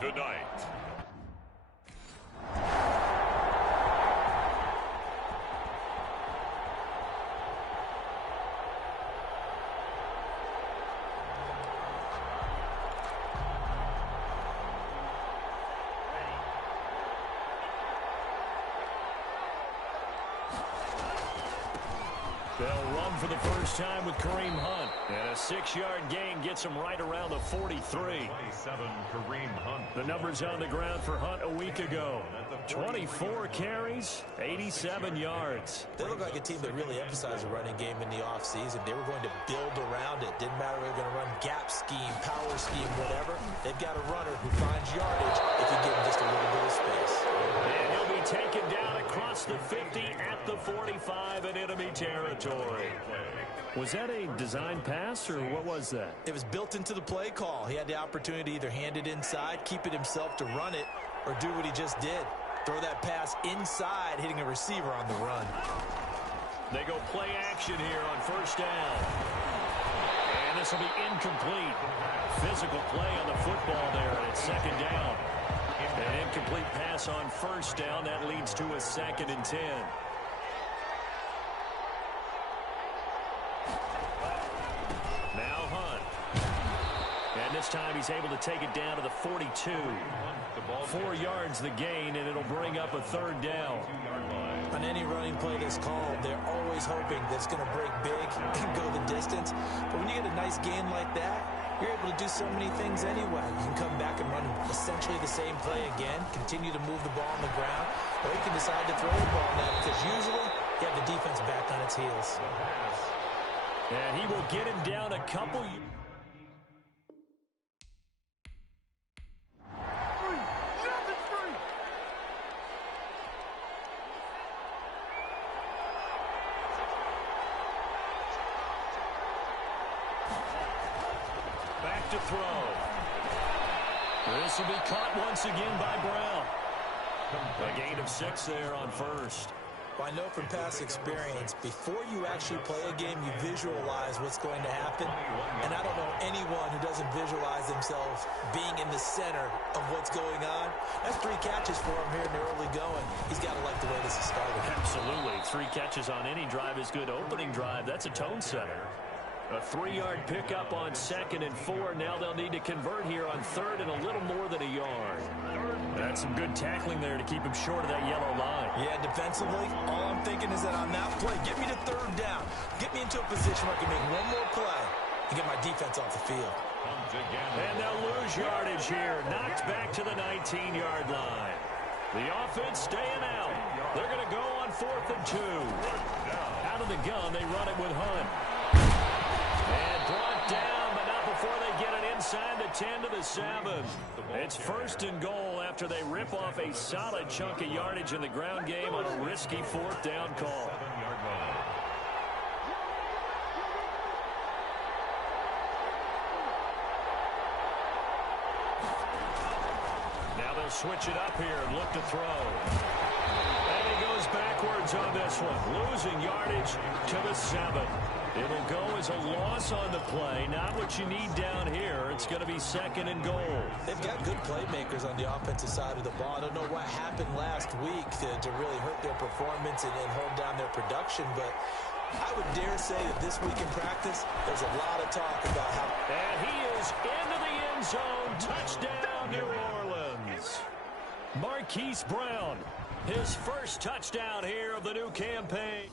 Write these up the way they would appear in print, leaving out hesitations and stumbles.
tonight. They'll run for the first time with Kareem Hunt. And a 6-yard gain gets him right around the 43. 27, Kareem Hunt. The numbers on the ground for Hunt a week ago. 24 carries, 87 yards. They look like a team that really emphasized the running game in the offseason. They were going to build around it. Didn't matter if they were going to run gap scheme, power scheme, whatever. They've got a runner who finds yardage if you give him just a little bit of space. And he'll be taken down across the 50 at the 45 in enemy territory. Was that a design pass, or what was that? It was built into the play call. He had the opportunity to either hand it inside, keep it himself to run it, or do what he just did. Throw that pass inside, hitting a receiver on the run. They go play action here on first down. And this will be incomplete. Physical play on the football there, and it's second down. An incomplete pass on first down. That leads to a 2nd and 10. Now Hunt. And this time he's able to take it down to the 42. 4 yards the gain, and it'll bring up a 3rd down. On any running play that's called, they're always hoping that it's going to break big and go the distance. But when you get a nice gain like that, you're able to do so many things anyway. You can come back and run essentially the same play again, continue to move the ball on the ground, or you can decide to throw the ball now because usually you have the defense back on its heels. And he will get him down a couple. To throw. This will be caught once again by Brown. A gain of 6 there on first. Well, I know from past experience, before you actually play a game, you visualize what's going to happen. And I don't know anyone who doesn't visualize themselves being in the center of what's going on. That's 3 catches for him here in the early going. He's got to like the way this is started. Absolutely. 3 catches on any drive is good. Opening drive, that's a tone setter. A 3-yard pickup on 2nd and 4. Now they'll need to convert here on 3rd and a little more than a yard. That's some good tackling there to keep him short of that yellow line. Yeah, defensively, all I'm thinking is that on that play, get me to 3rd down. Get me into a position where I can make one more play and get my defense off the field. And they'll lose yardage here. Knocked back to the 19-yard line. The offense staying out. They're going to go on 4th and 2. Out of the gun, they run it with Hunt. And brought down, but not before they get it inside the 10 to the 7. It's 1st and goal after they rip off a solid chunk of yardage in the ground game on a risky 4th down call. Now they'll switch it up here and look to throw. And he goes backwards on this one, losing yardage to the 7. It'll go as a loss on the play. Not what you need down here. It's going to be 2nd and goal. They've got good playmakers on the offensive side of the ball. I don't know what happened last week to really hurt their performance and hold down their production, but I would dare say that this week in practice, there's a lot of talk about how... And he is into the end zone. Touchdown, New Orleans. Marquise Brown, his first touchdown here of the new campaign.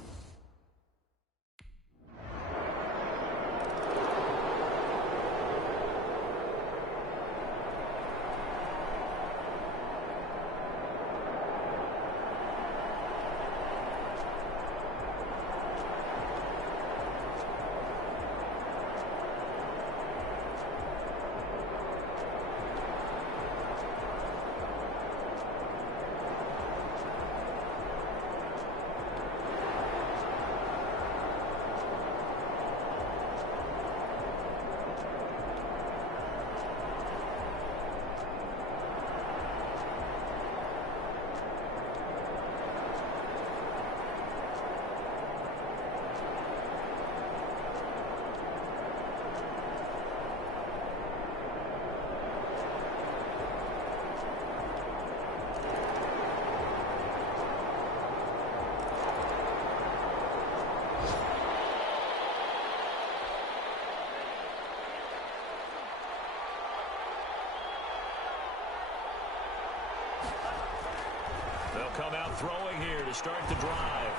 come out throwing here to start the drive.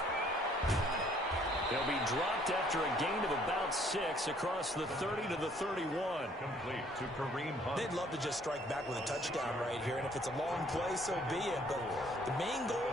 He'll be dropped after a gain of about 6 across the 30 to the 31. Complete to Kareem Hunt. They'd love to just strike back with a touchdown right here, and if it's a long play, so be it. But the main goal,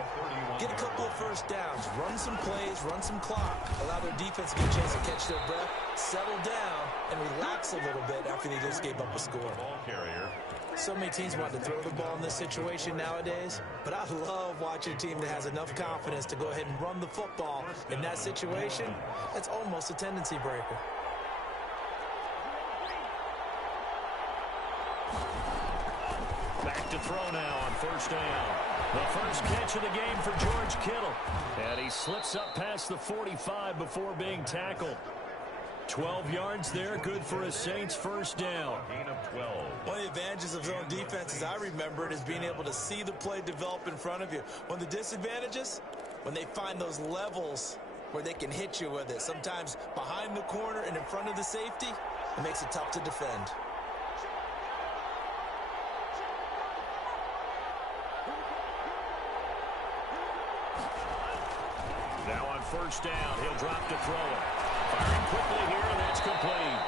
get a couple of first downs, run some plays, run some clock, allow their defense to get a chance to catch their breath, settle down, and relax a little bit after they just gave up a score. Ball carrier. So many teams want to throw the ball in this situation nowadays, but I love watching a team that has enough confidence to go ahead and run the football. In that situation, that's almost a tendency breaker. Back to throw now on first down. The first catch of the game for George Kittle. And he slips up past the 45 before being tackled. 12 yards there, good for a Saints first down. Gain of 12. One of the advantages of zone defense, as I remember it, is being able to see the play develop in front of you. One of the disadvantages, when they find those levels where they can hit you with it, sometimes behind the corner and in front of the safety, it makes it tough to defend. Now on first down, he'll drop to throw it. Firing quickly here, and that's complete.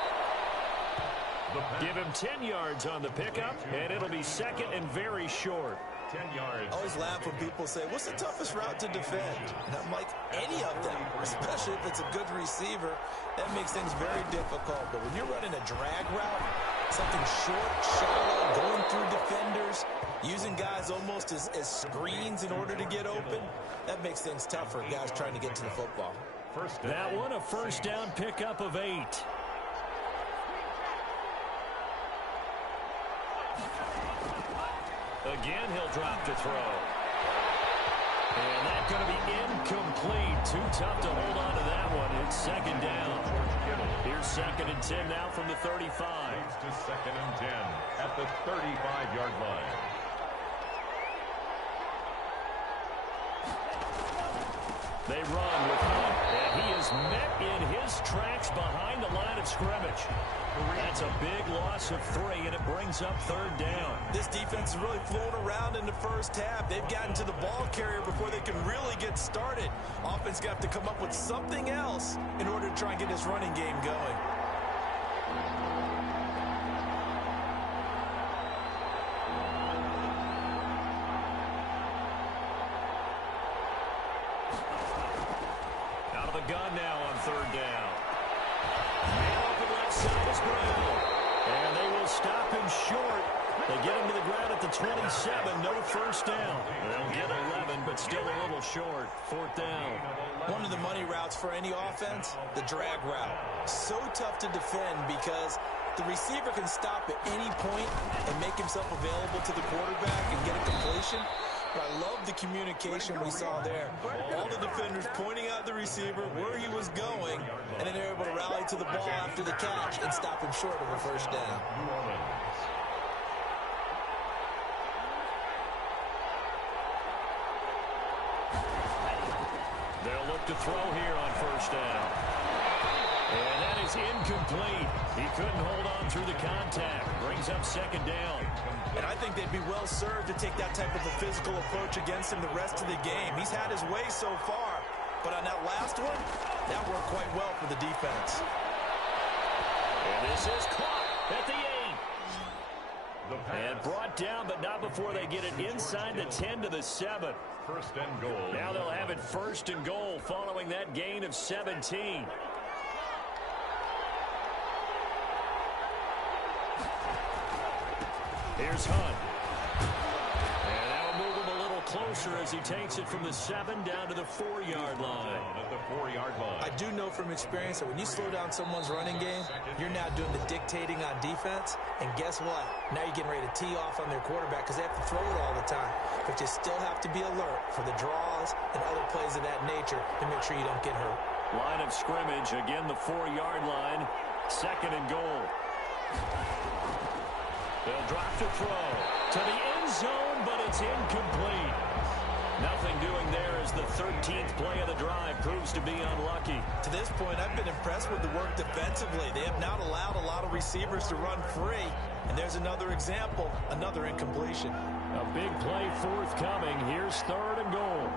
Give him 10 yards on the pickup, and it'll be second and very short. 10 yards. I always laugh when people say, what's the toughest route to defend? And I'm like, any of them, especially if it's a good receiver. That makes things very difficult. But when you're running a drag route, something short, shallow, going through defenders, using guys almost as screens in order to get open, that makes things tough for guys trying to get to the football. That one, a first down pickup of 8. Again, he'll drop to throw. And that's going to be incomplete. Too tough to hold on to that one. It's second down. Here's second and 10 now from the 35. To second and 10 at the 35-yard line. They run with Hunt, and he is met in his tracks behind the line of scrimmage. That's a big loss of 3, and it brings up third down. This defense is really flown around in the first half. They've gotten to the ball carrier before they can really get started. Offense got to come up with something else in order to try and get this running game going. Out of the gun now on third down. Man open left side is Brown. And they will stop him short. They get him to the ground at the 27. No first down. They'll get 11, but still a little short. Fourth down. One of the money routes for any offense, the drag route. So tough to defend because the receiver can stop at any point and make himself available to the quarterback and get a completion. But I love the communication we saw there. All the defenders pointing out the receiver, where he was going, and then they're able to rally to the ball after the catch and stop him short of a first down. They'll look to throw here on first down. And that is incomplete. He couldn't hold on through the contact. Brings up second down. And I think they'd be well served to take that type of a physical approach against him the rest of the game. He's had his way so far, but on that last one, that worked quite well for the defense. And this is caught at the 8. And brought down, but not before they get it inside the 10 to the 7. First and goal. Now they'll have it first and goal following that gain of 17. Here's Hunt. And that'll move him a little closer as he takes it from the 7 down to the 4-yard line. At the 4-yard line. I do know from experience that when you slow down someone's running game, you're now doing the dictating on defense. And guess what? Now you're getting ready to tee off on their quarterback because they have to throw it all the time. But you still have to be alert for the draws and other plays of that nature to make sure you don't get hurt. Line of scrimmage, again the 4-yard line. Second and goal. They'll drop to throw to the end zone, but it's incomplete. Nothing doing there as the 13th play of the drive proves to be unlucky. To this point, I've been impressed with the work defensively. They have not allowed a lot of receivers to run free. And there's another example, another incompletion. A big play forthcoming. Here's 3rd and goal.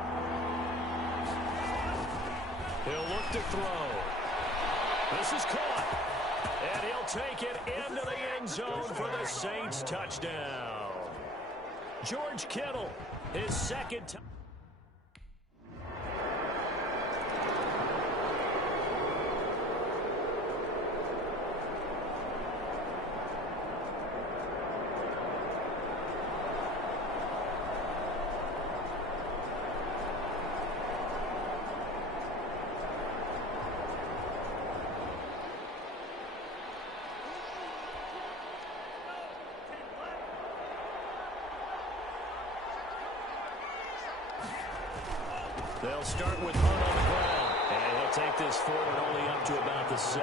He'll look to throw. This is caught. And he'll take it into the end zone for the Saints touchdown. George Kittle, his 2nd time. They'll start with Hunt on the ground. And he'll take this forward only up to about the 7.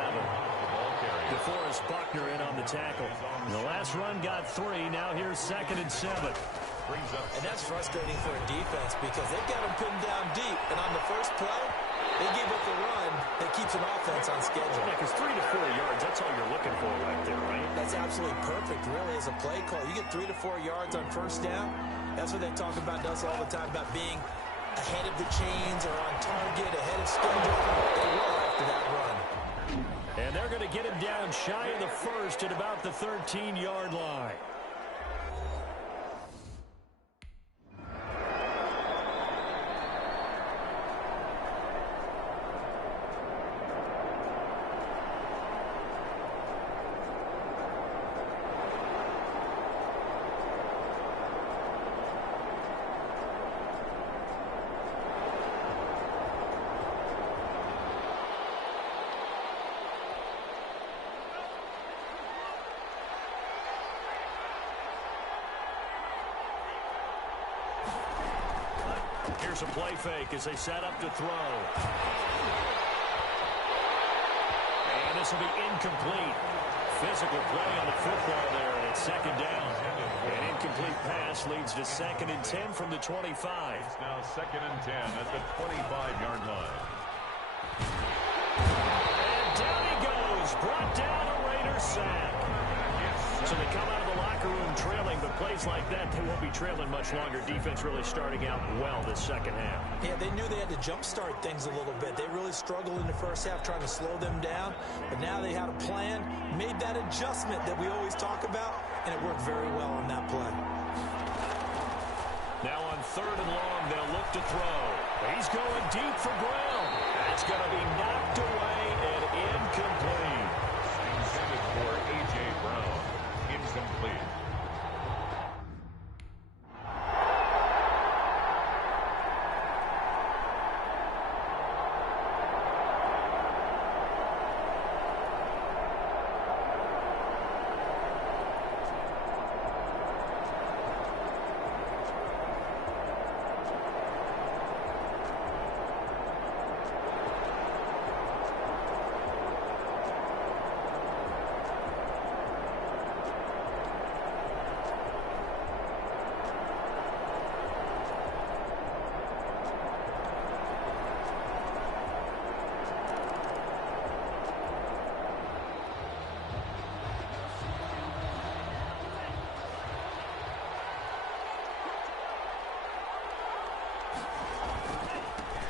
DeForest Buckner in on the tackle. The last run got 3. Now here's 2nd and 7. And that's frustrating for a defense because they've got them pinned down deep. And on the first play, they give up the run that keeps an offense on schedule. Yeah, because 3 to 4 yards, that's all you're looking for right there, right? That's absolutely perfect, really, as a play call. You get 3 to 4 yards on first down. That's what they talk about us all the time, about being ahead of the chains or on target, ahead of schedule. They were after that run. And they're going to get him down shy of the 1st at about the 13-yard line. Here's a play fake as they set up to throw. And this will be incomplete. Physical play on the football there, and it's 2nd down. An incomplete pass leads to 2nd and 10 from the 25. It's now 2nd and 10 at the 25-yard line. And down he goes. Brought down a Raider sack. So they come out of the locker room trailing, but plays like that, they won't be trailing much longer. Defense really starting out well this 2nd half. Yeah, they knew they had to jumpstart things a little bit. They really struggled in the first half trying to slow them down, but now they had a plan, made that adjustment that we always talk about, and it worked very well on that play. Now on 3rd and long, they'll look to throw. He's going deep for Brown. That's going to be knocked away and incomplete. Intended for A.J. Brown. Incomplete.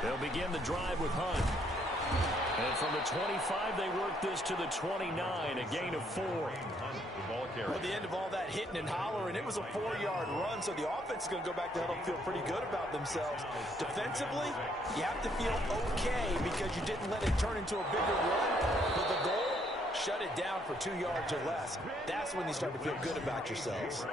They'll begin the drive with Hunt. And from the 25, they work this to the 29, a gain of 4. Well, at the end of all that hitting and hollering, it was a 4-yard run, so the offense is going to go back to huddle and feel pretty good about themselves. Defensively, you have to feel okay because you didn't let it turn into a bigger run, but the goal, shut it down for 2 yards or less. That's when you start to feel good about yourselves.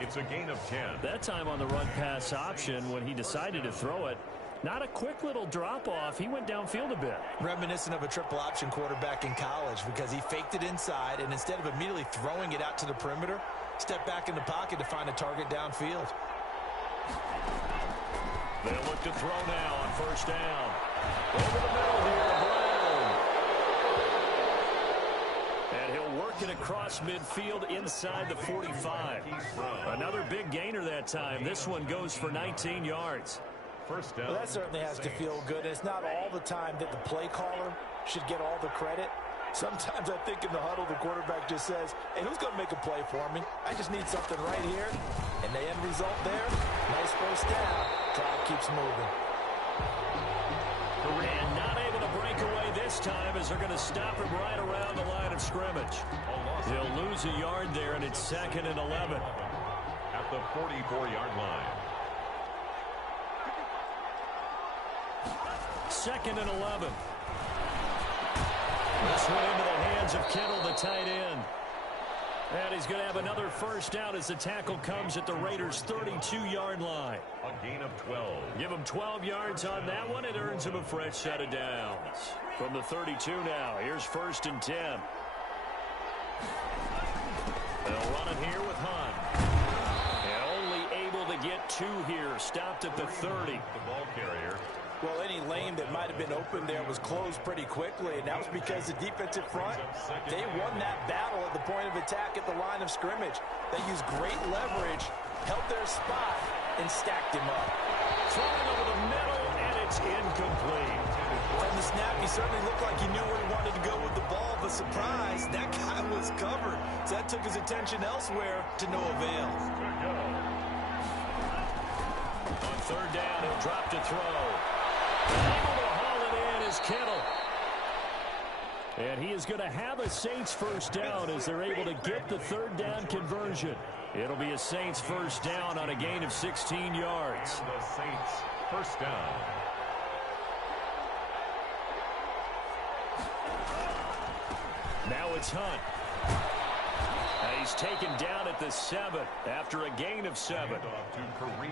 It's a gain of 10. That time on the run-pass option when he decided to throw it, not a quick little drop-off. He went downfield a bit. Reminiscent of a triple-option quarterback in college because he faked it inside, and instead of immediately throwing it out to the perimeter, stepped back in the pocket to find a target downfield. They'll look to throw now on 1st down. Over the middle here, Brown. And he'll work it across midfield inside the 45. Another big gainer that time. This one goes for 19 yards. 1st down. Well, that certainly has to feel good. It's not all the time that the play caller should get all the credit. Sometimes I think in the huddle, the quarterback just says, hey, who's going to make a play for me? I just need something right here. And the end result there, nice first down. Drive keeps moving. And not able to break away this time as they're going to stop him right around the line of scrimmage. He'll lose a yard there, and it's 2nd and 11. At the 44-yard line. 2nd and 11. This one into the hands of Kittle, the tight end. And he's going to have another first down as the tackle comes at the Raiders' 32-yard line. A gain of 12. Give him 12 yards on that one. It earns him a fresh set of downs. From the 32 now, here's 1st and 10. They'll run it here with Hunt. Only able to get 2 here. Stopped at the 30. The ball carrier. Well, any lane that might have been open there was closed pretty quickly, and that was because the defensive front, they won that battle at the point of attack at the line of scrimmage. They used great leverage, held their spot, and stacked him up. Throwing over the middle, and it's incomplete. From the snap, he certainly looked like he knew where he wanted to go with the ball, but surprise, that guy was covered. So that took his attention elsewhere to no avail. On 3rd down, he'll drop to throw. Able to haul it in is Kittle. And he is going to have a Saints first down as they're able to get the 3rd down conversion. It'll be a Saints first down on a gain of 16 yards. The Saints first down. Now it's Hunt. He's taken down at the 7 after a gain of 7.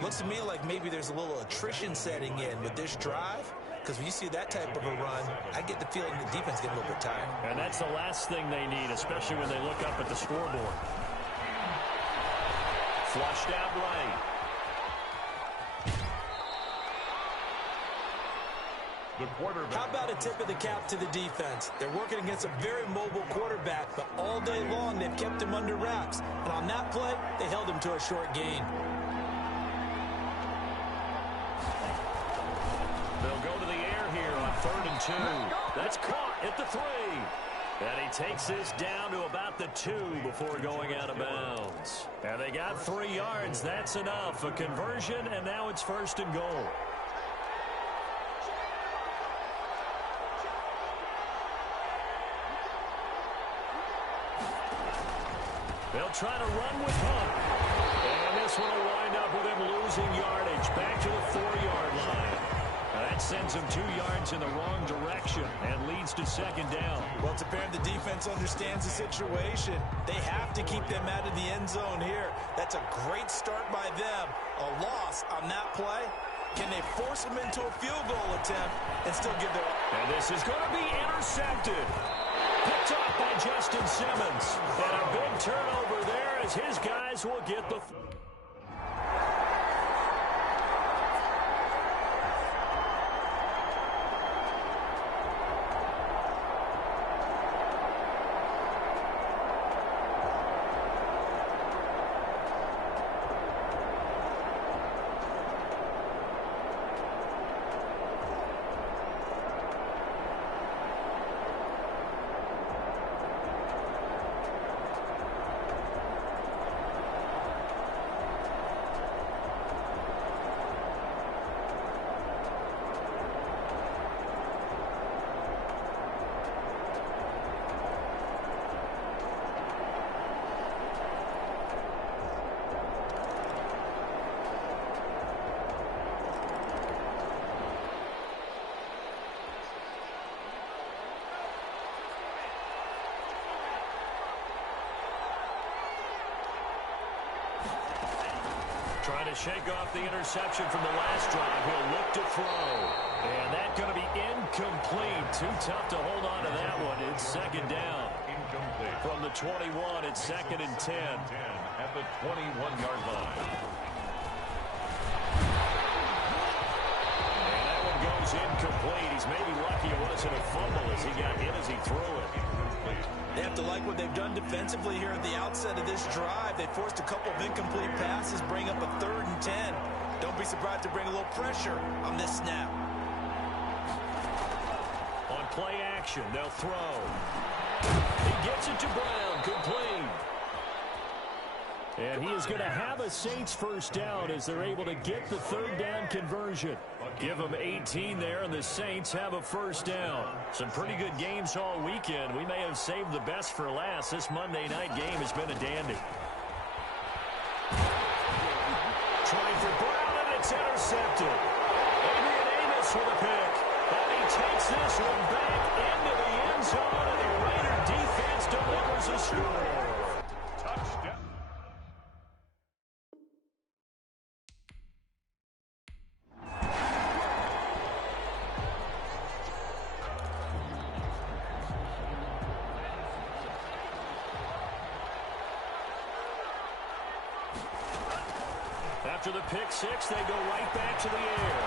Looks to me like maybe there's a little attrition setting in with this drive, because when you see that type of a run, I get the feeling the defense getting a little bit tired. And that's the last thing they need, especially when they look up at the scoreboard. Flushed out right. The quarterback. How about a tip of the cap to the defense? They're working against a very mobile quarterback, but all day long they've kept him under wraps. And on that play, they held him to a short gain. They'll go to the air here on 3rd and 2. That's caught at the 3. And he takes this down to about the 2 before going out of bounds. And they got 3 yards. That's enough. A conversion, and now it's 1st and goal. They'll try to run with Hunt. And this one will wind up with him losing yardage. Back to the 4-yard line. That sends him 2 yards in the wrong direction and leads to 2nd down. Well, it's apparent the defense understands the situation. They have to keep them out of the end zone here. That's a great start by them. A loss on that play. Can they force them into a field goal attempt and still give their... And this is going to be intercepted. Picked up by Justin Simmons. And a big turnover there as his guys will get the... Trying to shake off the interception from the last drive. He'll look to throw. And that's going to be incomplete. Too tough to hold on to that one. It's 2nd down. Incomplete. From the 21, it's 2nd and 10. At the 21-yard line. And that one goes incomplete. He's maybe lucky it wasn't a fumble as he got hit as he threw it. They have to like what they've done defensively here at the outset of this drive. They forced a couple of incomplete passes, bring up a 3rd and 10. Don't be surprised to bring a little pressure on this snap. On play action, they'll throw. He gets it to Brown, complete. And he is going to have a Saints first down as they're able to get the third down conversion. Give them 18 there, and the Saints have a first down. Some pretty good games all weekend. We may have saved the best for last. This Monday night game has been a dandy. Trying for Brown, and it's intercepted. Adrian Amos with a pick. And he takes this one back into the end zone, and the Raider defense delivers a score. Touchdown. After the pick six, they go right back to the air.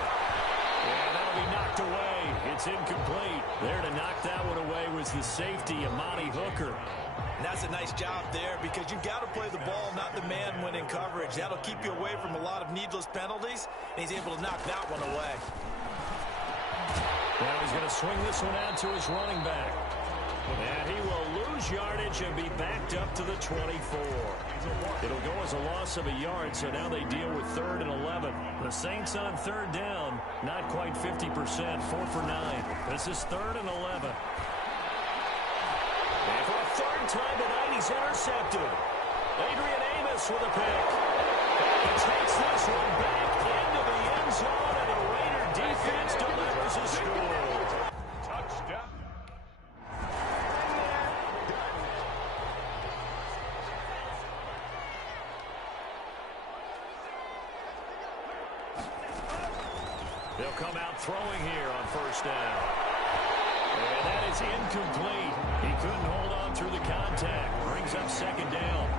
And that'll be knocked away. It's incomplete. There to knock that one away was the safety, Amani Hooker. And that's a nice job there because you've got to play the ball, not the man when in coverage. That'll keep you away from a lot of needless penalties, and he's able to knock that one away. Now he's going to swing this one out to his running back. And he will lose yardage and be backed up to the 24. It'll go as a loss of a yard, so now they deal with 3rd and 11. The Saints on 3rd down, not quite 50%, 4 for 9. This is 3rd and 11. And for a 3rd time tonight, he's intercepted. Adrian Amos with a pick. He takes this one back into the end zone, and the Raider defense delivers a score. Touchdown. They'll come out throwing here on 1st down. And that is incomplete. He couldn't hold on through the contact. Brings up 2nd down.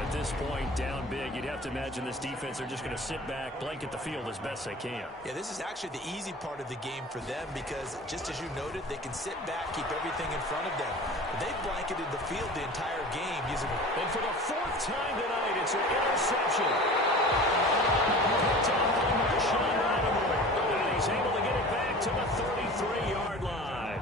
At this point, down big, you'd have to imagine this defense are just going to sit back, blanket the field as best they can. Yeah, this is actually the easy part of the game for them because, just as you noted, they can sit back, keep everything in front of them. They've blanketed the field the entire game using it. And for the 4th time tonight, it's an interception. Picked up by Marshawn Lattimore. And he's able to get it back to the 33-yard line.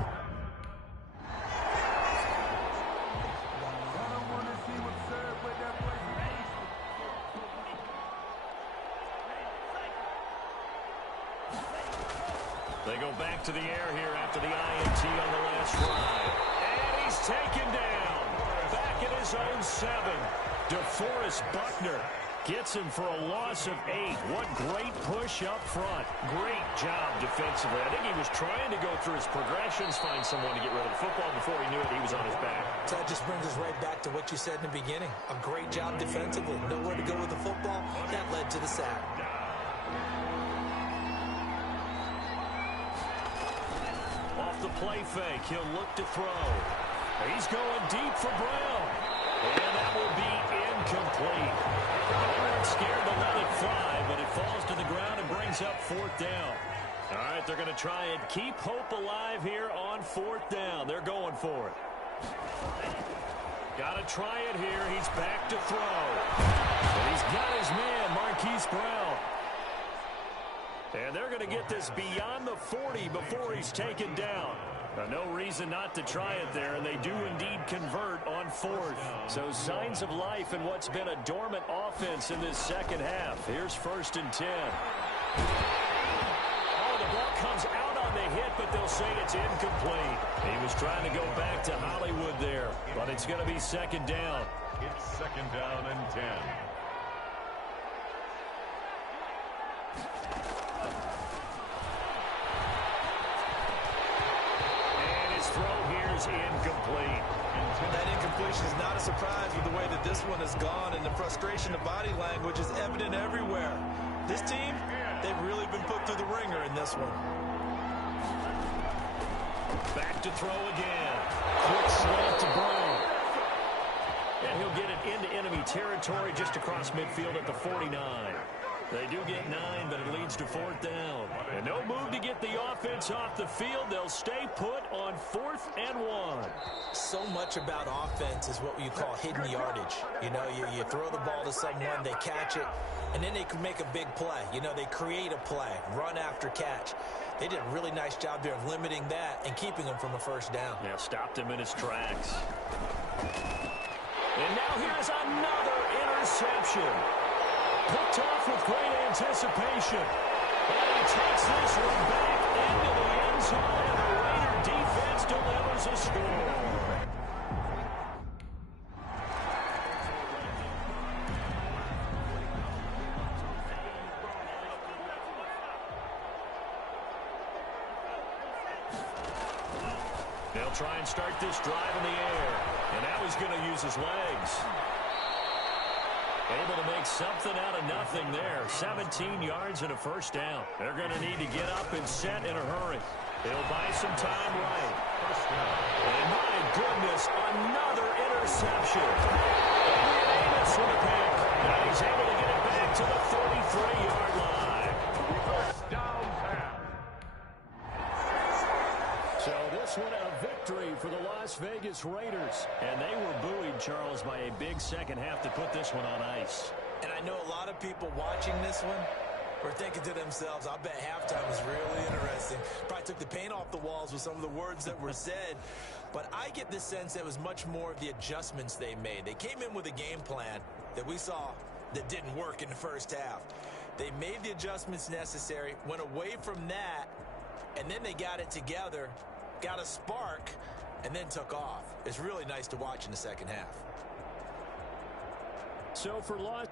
They go back to the air here after the INT on the last drive. And he's taken down. Back at his own 7. DeForest Buckner gets him for a loss of 8. What great push up front. Great job defensively. I think he was trying to go through his progressions, find someone to get rid of the football. Before he knew it, he was on his back. So that just brings us right back to what you said in the beginning. A great job defensively. Nowhere to go with the football. That led to the sack. Off the play fake, he'll look to throw. He's going deep for Brown. And that will be incomplete. Everyone's scared to let it fly, but it falls to the ground and brings up 4th down. All right, they're going to try and keep hope alive here on 4th down. They're going for it. Got to try it here. He's back to throw. And he's got his man, Marquise Brown. And they're going to get this beyond the 40 before he's taken down. No reason not to try it there, and they do indeed convert on 4th. So signs of life in what's been a dormant offense in this second half. Here's 1st and 10. Oh, the ball comes out on the hit, but they'll say it's incomplete. He was trying to go back to Hollywood there, but it's going to be 2nd down. It's 2nd down and 10. Incomplete. That incompletion is not a surprise with the way that this one has gone, and the frustration of body language is evident everywhere. This team, they've really been put through the ringer in this one. Back to throw again. Quick slant to Brown. And he'll get it into enemy territory just across midfield at the 49. They do get 9, but it leads to 4th down. And no move to get the offense off the field. They'll stay put on 4th and 1. So much about offense is what you call hidden yardage. You know, you throw the ball to someone, they catch it, and then they can make a big play. You know, they create a play, run after catch. They did a really nice job there of limiting that and keeping him from a first down. Yeah, stopped him in his tracks. And now here's another interception. Picked off with great anticipation. And he takes this one back into the end zone, and the Raider defense delivers a score. They'll try and start this drive in the air. And now he's going to use his legs. Able to make something out of nothing there. 17 yards and a first down. They're going to need to get up and set in a hurry. He'll buy some time right. And my goodness, another interception. Amos with a pick. And he's able to get it back to the 33-yard line. First down pass. So this one a victory for the Las Vegas Raiders. And they were buoyed, Charles, by a big second half to put this one on ice. And I know a lot of people watching this one were thinking to themselves, I bet halftime was really interesting. Probably took the paint off the walls with some of the words that were said. But I get the sense that it was much more of the adjustments they made. They came in with a game plan that we saw that didn't work in the first half. They made the adjustments necessary, went away from that, and then they got it together, got a spark, and then took off. It's really nice to watch in the second half. So for Las